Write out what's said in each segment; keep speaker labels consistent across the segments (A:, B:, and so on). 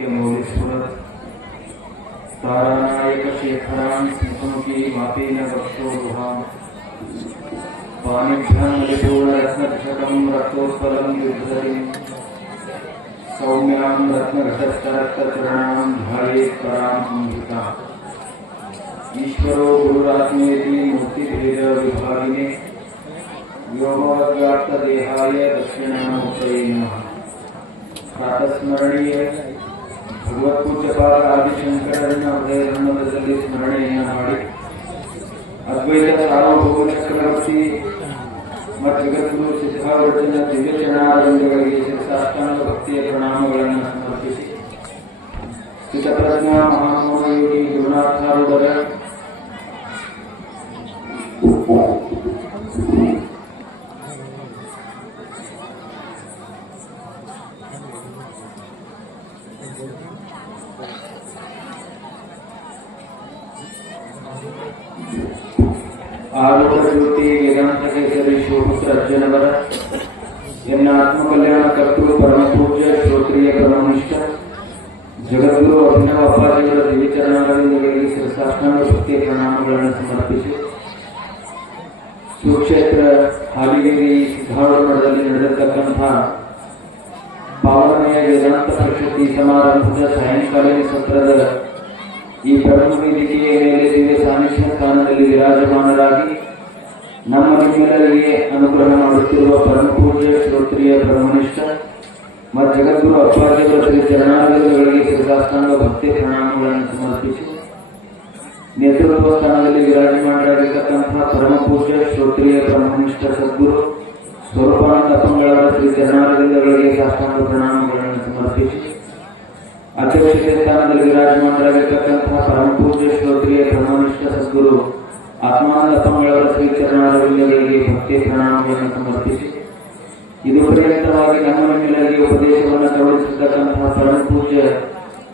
A: मुख्यमौलिस्फुरत् तारानायकशेखरान् स्मृतमुखी मापेन वक्षोरुहाम् पाणिभ्यां रक्तोत्पलं युद्धरिम् सौम्यां रत्नघटस्तरक्तचरणां ध्यायेत् पराम् अमृताम् ईश्वरो गुरुरात्मेति मूर्तिभेदविभागिने व्योमव्याप्तदेहाय दक्षिणामूर्तये नमः। ಪ್ರಾತಸ್ಮರಣೀಯ ಭಗವತ್ಪೂಜ್ಯಪಾದ ಆದಿಶಂಕರರನ್ನ ಹೃದಯಧರ್ಮದಲ್ಲಿ ಸ್ಮರಣೆಯನ್ನ ಮಾಡಿ ಅದ್ವೈತ ಸಾರ್ವಭೌಮ ಚಕ್ರವರ್ತಿ ಮತ್ತು ಜಗದ್ಗುರು ಸಿದ್ಧಾವರ್ಜನ ದಿವ್ಯಚರಣಾರಂಗಗಳಿಗೆ ಶಿರಸಾಷ್ಟಾಂಗ ಭಕ್ತಿಯ ಪ್ರಣಾಮಗಳನ್ನು ಸಮರ್ಪಿಸಿ ಸ್ಥಿತಪ್ರಜ್ಞಾ ಮಹಾಮೋಹಯೋಗಿ ಗುರುನಾಥಾರೂಢರ ಆಲೋಕ ಜ್ಯೋತಿ ವೇದಾಂತ ಕೇಸರಿ ಶಿವಪುತ್ರ ಅರ್ಜುನವರ ಎನ್ನ ಆತ್ಮಕಲ್ಯಾಣ ಕರ್ತೃ ಪರಮ ಪೂಜ್ಯ ಶ್ರೋತ್ರಿಯ ಪರಮನಿಷ್ಠ ಜಗದ್ಗುರು ಅಭಿನವ ಅಪ್ಪಾಜಿಯವರ ದಿವ್ಯಚರಣಗಳಿಗೆ ಶಿರಸಾಷ್ಟಾಂಗ ಭಕ್ತಿಯ ಪ್ರಣಾಮಗಳನ್ನು ಸಮರ್ಪಿಸಿ ಸುಕ್ಷೇತ್ರ ಹಾಲಿಗೇರಿ ಸಿದ್ಧಾರೂಢ ಮಠದಲ್ಲಿ ನಡೆದಿರತಕ್ಕಂಥ ಪಾವನೆಯ ವೇದಾಂತ ಪರಿಷತ್ತಿ ಸಮಾರಂಭದ ಸಾಯಂಕಾಲಿನ ಸತ್ರದ ಈ ಪ್ರಥಮ ವೇದಿಕೆಯ ಮೇಲೆ ದಿವ್ಯ ಸಾನ್ನಿಧ್ಯ ಸ್ಥಾನದಲ್ಲಿ ವಿರಾಜಮಾನರಾಗಿ ನಮ್ಮ ನಿಮ್ಮೆಲ್ಲರಿಗೆ ಅನುಗ್ರಹ ಮಾಡುತ್ತಿರುವ ಪರಮ ಪೂಜ್ಯ ಶ್ರೋತ್ರಿಯ ಬ್ರಹ್ಮನಿಷ್ಠ ಮತ್ತು ಜಗದ್ಗುರು ಅಪ್ಪಾಜಿಯವರ ಶ್ರೀ ಸಿದ್ಧಾಸ್ಥಾನದ ಭಕ್ತಿ ಪ್ರಣಾಮಗಳನ್ನು ಸಮರ್ಪಿಸಿ ನೇತೃತ್ವ ಸ್ಥಾನದಲ್ಲಿ ವಿರಾಜಮಾನರಾಗಿರ್ತಕ್ಕಂತಹ ಪರಮ ಪೂಜ್ಯ ಶ್ರೋತ್ರಿಯ ಬ್ರಹ್ಮನಿಷ್ಠ ಸದ್ಗುರು ಸ್ವರೂಪಾನಂದ ಅಪ್ಪಂಗಳವರ ಶ್ರೀ ಚರಣಾರವಿಂದಗಳಿಗೆ ಸಾಷ್ಟಾಂಗ ಪ್ರಣಾಮಗಳನ್ನು ಸಮರ್ಪಿಸಿ ಅಧ್ಯಕ್ಷತೆ ಸ್ಥಾನದಲ್ಲಿ ವಿರಾಜಮಾನರಾಗಿರ್ತಕ್ಕಂತಹ ಪರಮ ಪೂಜ್ಯ ಶ್ರೋತ್ರಿಯ ಧರ್ಮನಿಷ್ಠ ಸದ್ಗುರು, ಆತ್ಮಾನಂದ ಶ್ರೀ ಚರಣಾರವಿಂದಗಳಿಗೆ ಭಕ್ತಿ ಪ್ರಣಾಮವನ್ನು ಸಮರ್ಪಿಸಿ, ಇದು ಪರ್ಯಂತವಾಗಿ ನಮ್ಮ ನಿಮ್ಮೆಲ್ಲರಿಗೆ ಉಪದೇಶವನ್ನು ಗೌರವಿಸಿರ್ತಕ್ಕಂತಹ ಪರಮ ಪೂಜ್ಯ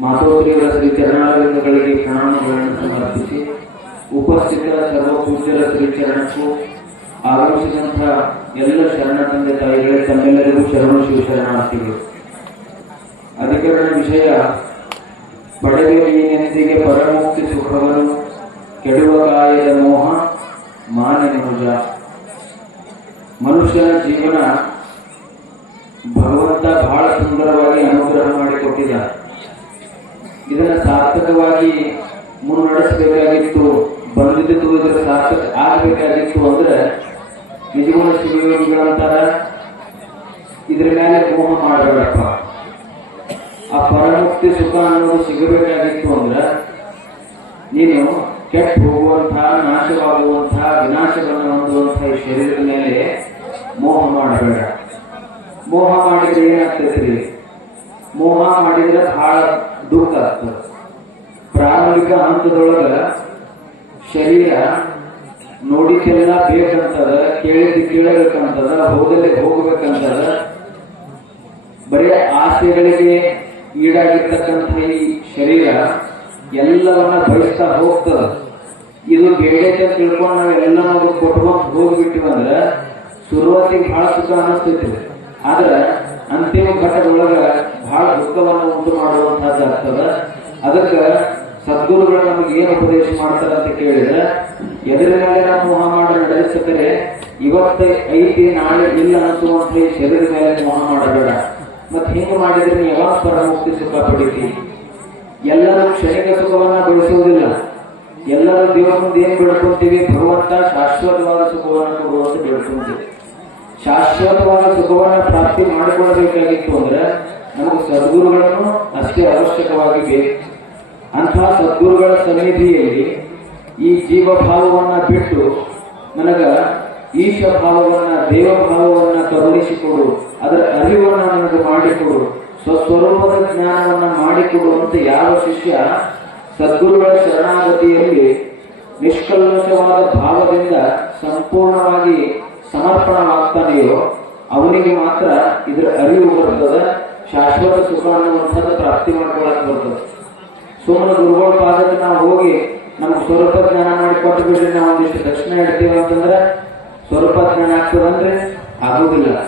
A: ಮಾತೋತ್ರಿಯವರ ಶ್ರೀ ಚರಣಾರವಿಂದಗಳಿಗೆ ಪ್ರಣಾಮಗಳನ್ನು ಸಮರ್ಪಿಸಿ ಉಪಸ್ಥಿತರ ಸರ್ವ ಪೂಜ್ಯರ ಶ್ರೀ ಚರಣಕ್ಕೂ ಆಗಮಿಸಿದಂತಹ ಎಲ್ಲ ಶರಣ ತಂದೆ ತಾಯಿಗಳೇ ತಮ್ಮೆಲ್ಲರಿಗೂ ಶರಣ ಶಿವ ಶರಣಾರ್ಥಿಗಳು. ಅಧಿಕರಣ ವಿಷಯ ಪಡೆಯುವ ಈ ನೆನಪಿಗೆ ಪರಮುಕ್ತಿ ಸುಖವನ್ನು, ಕೆಡುವ ಕಾಯದ ಮೋಹ ಮಾನವ ನಿಜ ಮನುಷ್ಯನ ಜೀವನ ಭಗವಂತ ಬಹಳ ಸುಂದರವಾಗಿ ಅನುಗ್ರಹ ಮಾಡಿಕೊಟ್ಟಿದ್ದ ಇದನ್ನ ಸಾರ್ಥಕವಾಗಿ ಮುನ್ನಡೆಸಬೇಕಾಗಿತ್ತು, ಬಂದಿದ್ದು ಇದರ ಸಾರ್ಥಕ ಆಗಬೇಕಾಗಿತ್ತು ಅಂದ್ರೆ ನಿಜಗುಣ ಶಿವಯೋಗಿಗಳಂತಾರ, ಇದ್ರ ಮೇಲೆ ಮೋಹ ಮಾಡಬೇಡಪ್ಪ. ಆ ಪರಮುಕ್ತಿ ಸುಖ ಅನ್ನೋದು ಸಿಗಬೇಕಾಗಿತ್ತು ಅಂದ್ರೆ ನೀನು ಕೆಟ್ಟು ಹೋಗುವಂತಹ, ನಾಶವಾಗುವಂತಹ ವಿನಾಶಗಳನ್ನು ಹೊಂದುವಂತಹ ಈ ಶರೀರದ ಮೇಲೆ ಮೋಹ ಮಾಡಬೇಡ. ಮೋಹ ಮಾಡಿದ್ರೆ ಏನಾಗ್ತೈತ್ರಿ? ಮೋಹ ಮಾಡಿದ್ರೆ ಬಹಳ ದುಃಖ ಆಗ್ತದೆ. ಪ್ರಾರಂಭಿಕ ಹಂತದೊಳಗ ಶರೀರ ನೋಡಿಕೆಲ್ಲ ಬೇಕಂತದ, ಕೇಳಿದ್ದು ಕೇಳಬೇಕಂತದ, ಹೋಗದೆ ಹೋಗ್ಬೇಕಂತದ, ಬರೀ ಆಸೆಗಳಿಗೆ ಈಡಾಗಿರ್ತಕ್ಕಂಥ ಈ ಶರೀರ ಎಲ್ಲವನ್ನ ಬಯಸ್ತಾ ಹೋಗ್ತದ. ಇದು ಬೇಡೈತೆ ಅಂತ ತಿಳ್ಕೊಂಡು ನಾವು ನಾವು ಕೊಟ್ಕೊಂಡ್ ಹೋಗ್ಬಿಟ್ಟಿವಂದ್ರೆ ಶುರುವಾತಿಗೆ ಬಹಳ ಸುಖ ಅನಿಸ್ತೈತಿ. ಆದ್ರೆ ಅಂತಿಮ ಘಟ್ಟದೊಳಗ ಬಹಳ ದುಃಖವನ್ನು ಉಂಟು ಮಾಡುವಂತಹದ್ದಾಗ್ತದ ಅದಕ್ಕೆ ಸದ್ಗುರುಗಳು ನಮಗೆ ಏನು ಉಪದೇಶ ಮಾಡ್ತಾರೆ ಅಂತ ಕೇಳಿದ್ರೆ, ಎದುರಿನಲ್ಲಿ ನಾವು ಮೋಹ ಮಾಡಿ ನಡೆಸಿದರೆ ಇವತ್ತೇ ಐತಿ, ನಾಳೆ ಇಲ್ಲ ಅನ್ನಿಸುವಂತ ಈ ಶರೀರ ಮೇಲೆ ಮೋಹ ಮಾಡಬೇಡ ಮತ್ತೆ ಹಿಂಗೆ ಮಾಡಿದ್ರೆ ನೀವು ಯಾವಾಗ ಪರಮುಕ್ತಿ ಸುಖ ಪಡಿತಿ? ಎಲ್ಲರೂ ಕ್ಷಣಿಕ ಸುಖವನ್ನ ಬೆಳೆಸುವುದಿಲ್ಲ. ಎಲ್ಲರೂ ದೇವರ ಮುಂದೆ ಏನ್ ಬೆಳ್ಕೊಂತೀವಿ? ಭಗವಂತ ಶಾಶ್ವತವಾದ ಸುಖವನ್ನು ಕೊಡುವಂತ ಬೇಡ್ಕೊಂತೀವಿ ಶಾಶ್ವತವಾದ ಸುಖವನ್ನ ಪ್ರಾಪ್ತಿ ಮಾಡಿಕೊಳ್ಳಬೇಕಾಗಿತ್ತು ಅಂದ್ರೆ ನಮಗೆ ಸದ್ಗುರುಗಳನ್ನು ಅಷ್ಟೇ ಅವಶ್ಯಕವಾಗಿ ಬೇಕು. ಅಂತಹ ಸದ್ಗುರುಗಳ ಸನ್ನಿಧಿಯಲ್ಲಿ ಈ ಜೀವ ಭಾವವನ್ನ ಬಿಟ್ಟು ನನಗ ಈಶ ಭಾವವನ್ನ, ದೇವ ಭಾವವನ್ನ ಕರುಣಿಸಿಕೊಡು. ಅದರ ಅರಿವನ್ನ ನನಗೆ ಮಾಡಿಕೊಡು. ಸ್ವಸ್ವರೂಪದ ಜ್ಞಾನವನ್ನ ಮಾಡಿಕೊಡುವಂತ ಯಾವ ಶಿಷ್ಯ ಸದ್ಗುರುಗಳ ಶರಣಾಗತಿಯಲ್ಲಿ ನಿಷ್ಕಲ್ಮಶವಾದ ಭಾವದಿಂದ ಸಂಪೂರ್ಣವಾಗಿ ಸಮರ್ಪಣವಾಗ್ತಾನೆಯೋ, ಅವನಿಗೆ ಮಾತ್ರ ಇದರ ಅರಿವು ಬರ್ತದ. ಶಾಶ್ವತ ಸುಖ ಅನ್ನುವಂಥದ್ದು ಪ್ರಾಪ್ತಿ ಮಾಡ್ಕೊಳಕ್ ಬರ್ತದೆ. ಸುಮ್ಮನೆ ಗುರುಗಳ ಪಾದಕ್ಕೆ ನಾವು ಹೋಗಿ ನಮ್ಗೆ ಸ್ವರೂಪ ಜ್ಞಾನ ಮಾಡಿಕೊಟ್ಟು ಬಿಟ್ರೆ ನಾವು ಒಂದಿಷ್ಟು ದಕ್ಷಿಣ ಇಡ್ತೀವಿ ಅಂತಂದ್ರೆ ಸ್ವರೂಪ ಜ್ಞಾನ ಆಗ್ತದಂದ್ರೆ ಆಗುದಿಲ್ಲ.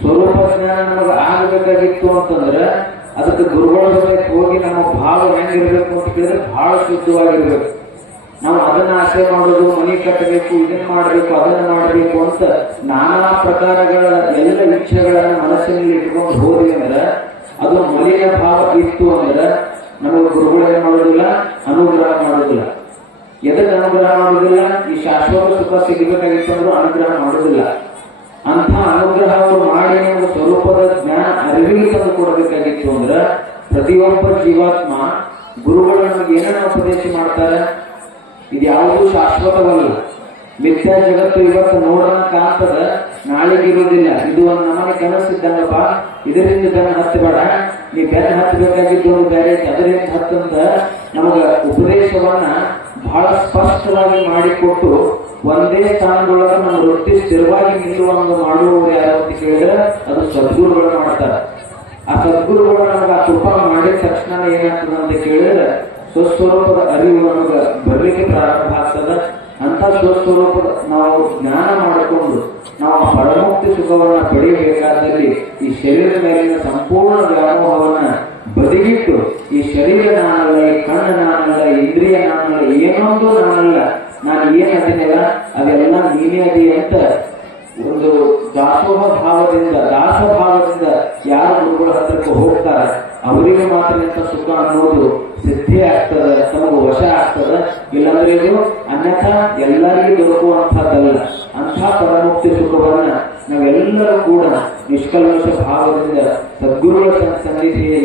A: ಸ್ವರೂಪ ಜ್ಞಾನ ನಮಗೆ ಆಗಬೇಕಾಗಿತ್ತು ಅಂತಂದ್ರೆ ಅದಕ್ಕೆ ಗುರುಗಳ ಹೋಗಿ ಅಂತ ಕೇಳಿದ್ರೆ ಬಹಳ ಶುದ್ಧವಾಗಿರ್ಬೇಕು. ನಾವು ಅದನ್ನ ಆಸೆ ಮಾಡೋದು, ಮನೆ ಕಟ್ಟಬೇಕು ಇದನ್ನ ಮಾಡಬೇಕು, ಅದನ್ನ ಮಾಡಬೇಕು ಅಂತ ನಾನಾ ಪ್ರಕಾರಗಳ ಎಲ್ಲ ಇಚ್ಛೆಗಳನ್ನ ಮನಸ್ಸಿನಲ್ಲಿ ಇಟ್ಕೊಂಡು ಹೋದ್ವಿ ಅಂದ್ರೆ ಅದು ಮನೆಯ ಭಾವ ಇತ್ತು ಅಂದ್ರೆ ನಮಗೆ ಗುರುಗಳು ಮಾಡೋದಿಲ್ಲ, ಅನುಗ್ರಹ ಮಾಡೋದಿಲ್ಲ. ಎದಕ್ಕೆ ಅನುಗ್ರಹ ಮಾಡುವುದಿಲ್ಲ ಈ ಶಾಶ್ವತ ಸುಖ ಸಿಗಬೇಕಾಗಿತ್ತಂದ್ರೂ ಅನುಗ್ರಹ ಮಾಡುವುದಿಲ್ಲ ಅಂತ ಅನುಗ್ರಹ ಅವರು ಮಾಡಿ ಒಂದು ಸ್ವರೂಪದ ಜ್ಞಾನ ಅರಿವಿಗೆ ತಂದು ಕೊಡಬೇಕಾಗಿತ್ತು ಅಂದ್ರೆ ಪ್ರತಿಯೊಬ್ಬ ಜೀವಾತ್ಮ ಗುರುಗಳು ನಮಗೆ ಏನನ್ನ ಉಪದೇಶ ಮಾಡ್ತಾರೆ? ಇದು ಯಾವುದು ಶಾಶ್ವತವಲ್ಲ. ಮಿಥ್ಯಾ ಜಗತ್ತು ಇವತ್ತು ನೋಡೋಣ ಕಾಣ್ತದ. ನಾಳೆಗೆ ಇರೋದಿಲ್ಲ ಇದು ಒಂದು ನಮಗೆ ಕನಸಿದ್ದಂಗಪ್ಪ ಇದರಿಂದ ಬೆನ್ನ ಹತ್ತಬೇಡ ನೀ ಬೆನ್ನ ಹತ್ತಬೇಕಾಗಿದ್ದು ಒಂದು ಬೇರೆ ಅದರಿಂದ ಹತ್ತಂತ ನಮಗ ಉಪದೇಶವನ್ನ ಬಹಳ ಸ್ಪಷ್ಟವಾಗಿ ಮಾಡಿಕೊಟ್ಟು ಒಂದೇ ಸ್ಥಾನದೊಳಗೆ ನಮ್ಮ ವೃತ್ತಿ ಸ್ಥಿರವಾಗಿ ನಿಲ್ಲುವಂಗ ಮಾಡುವವರು ಯಾರು ಅಂತ ಕೇಳಿದ್ರೆ ಅದು ಸದ್ಗುರುಗಳು ಮಾಡ್ತಾರೆ. ಆ ಸದ್ಗುರುಗಳು ನಮ್ಗೆ ಆ ತುಪ್ಪ ಮಾಡಿದ ತಕ್ಷಣ ಏನಾಗ್ತದೆ ಅಂತ ಕೇಳಿದ್ರೆ ಸ್ವಸ್ವರೂಪದ ಅರಿವು ನಮಗೆ ಬರಲಿಕ್ಕೆ ಪ್ರಾರಂಭ ಆಗ್ತದ ಸ್ವರೂಪ ನಾವು ಜ್ಞಾನ ಮಾಡಿಕೊಂಡು ನಾವು ಪರಮುಕ್ತಿ ಸುಖವನ್ನ ಪಡೆಯಬೇಕಾದಲ್ಲಿ ಈ ಶರೀರದ ಮೇಲಿನ ಸಂಪೂರ್ಣ ವ್ಯಾಮೋಹವನ್ನ ಬದಿಗಿಟ್ಟು ಈ ಶರೀರ ನಾನಲ್ಲ ಈ ಕಣ್ಣ ನಾನಲ್ಲ ಇಂದ್ರಿಯ ನಾನಲ್ಲ ಏನೊಂದು ನಾನಲ್ಲ ನಾನು ಏನ್ ಅದನ್ನೆಲ್ಲ ಅದೆಲ್ಲ ನೀನೇ ಅದಿ ಅಂತ ಅವರಿಗೆ ಮಾತ್ರ ಇಂಥ ಸುಖ ಅನ್ನೋದು ಸಿದ್ಧಿ ಆಗ್ತದ ತಮಗೆ ವಶ ಆಗ್ತದ. ಇಲ್ಲಾಂದ್ರೆ ಇದು ಅನ್ಯಥಾ ಎಲ್ಲರಿಗೂ ದೊರಕುವಂತಹದ್ದಲ್ಲ ಅಂಥ ಪರಮುಕ್ತಿ ಸುಖವನ್ನ ನಾವೆಲ್ಲರೂ ಕೂಡ ನಿಷ್ಕಲ್ಮಶ ಭಾವದಿಂದ ಸದ್ಗುರುಗಳ ಸನ್- ಸನ್ನಿಧಿಯಲ್ಲಿ